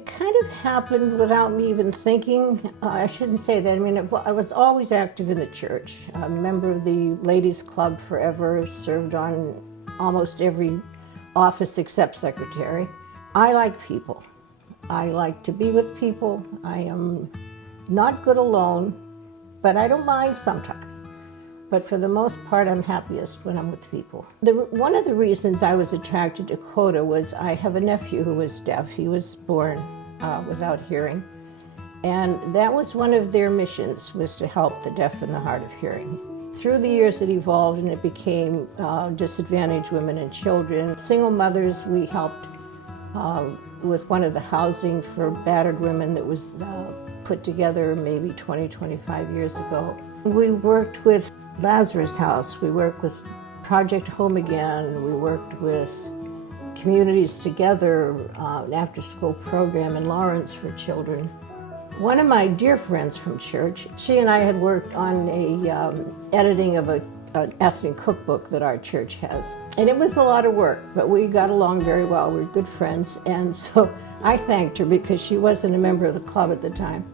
It kind of happened without me even thinking. I shouldn't say that. I mean, I was always active in the church. A member of the ladies' club forever, served on almost every office except secretary. I like people. I like to be with people. I am not good alone, but I don't mind sometimes. But for the most part, I'm happiest when I'm with people. One of the reasons I was attracted to Coda was I have a nephew who was deaf. He was born without hearing. And that was one of their missions, was to help the deaf and the hard of hearing. Through the years it evolved and it became disadvantaged women and children. Single mothers, we helped with one of the housing for battered women that was put together maybe 20, 25 years ago. We worked with Lazarus House, we worked with Project Home Again, we worked with Communities Together, an after-school program in Lawrence for children. One of my dear friends from church, she and I had worked on a editing of an ethnic cookbook that our church has. And it was a lot of work, but we got along very well. We were good friends. And so I thanked her because she wasn't a member of the club at the time.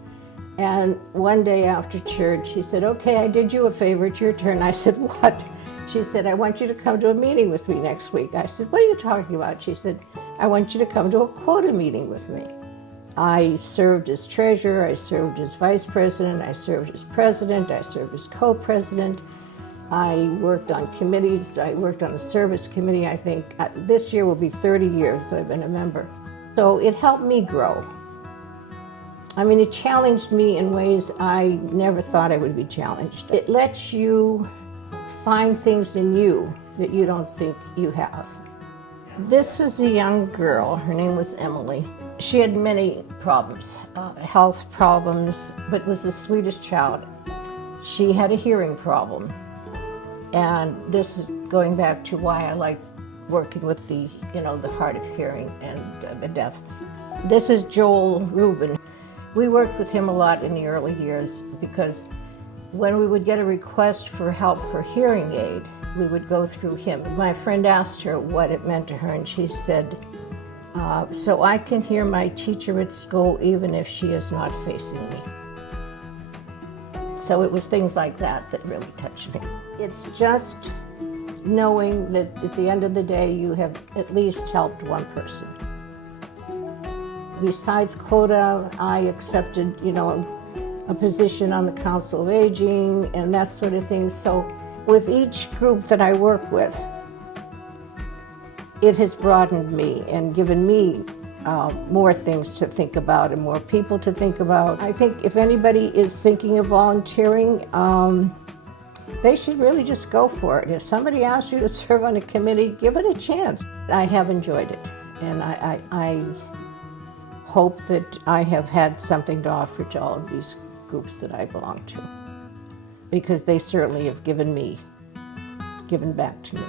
And one day after church, she said, "Okay, I did you a favor, it's your turn." I said, "What?" She said, "I want you to come to a meeting with me next week." I said, "What are you talking about?" She said, "I want you to come to a quota meeting with me." I served as treasurer, I served as vice president, I served as president, I served as co-president. I worked on committees, I worked on the service committee. I think this year will be 30 years that I've been a member. So it helped me grow. I mean, it challenged me in ways I never thought I would be challenged. It lets you find things in you that you don't think you have. This was a young girl, her name was Emily. She had many problems, health problems, but was the sweetest child. She had a hearing problem. And this is going back to why I like working with the hard of hearing and the deaf. This is Joel Rubin. We worked with him a lot in the early years because when we would get a request for help for hearing aid, we would go through him. My friend asked her what it meant to her, and she said, "So I can hear my teacher at school even if she is not facing me." So it was things like that that really touched me. It's just knowing that at the end of the day, you have at least helped one person. Besides CODA, I accepted, a position on the Council of Aging and that sort of thing. So with each group that I work with, it has broadened me and given me more things to think about and more people to think about. I think if anybody is thinking of volunteering, they should really just go for it. If somebody asks you to serve on a committee, give it a chance. I have enjoyed it, and I hope that I have had something to offer to all of these groups that I belong to, because they certainly have given back to me.